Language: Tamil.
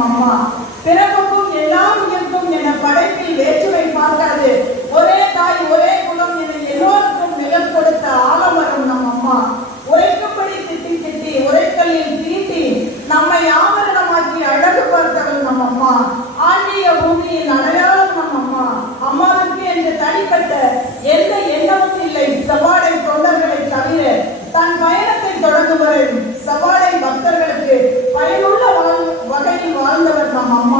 நம் அம்மா. பிறப்புக்கும் எல்லாம் உயிர்க்கும் என படைப்பில் வேற்றுமை பார்க்காது, ஒரே தாய் ஒரே குலம் என எல்லோருக்கும் நிலம் கொடுத்த ஆலமரம் நம் அம்மா. உரைக்கும்படி திட்டி திட்டி உரைக்கல்லில் தீட்டி நம்மை ஆபரணமாக்கி அழகு பார்த்தவள் நம் அம்மா. ஆன்மீக பூமியின் அடையாளம் நம் அம்மா. அம்மாவுக்கு என்று தனிப்பட்ட எந்த எண்ணமும் இல்லை, சவாடை தொண்டர்களை தவிர. தன் பயணத்தை தொடங்குவரை சவாடை பக்தர்களுக்கு பயனுள்ள வகையில் வாழ்ந்தவர் நம் அம்மா.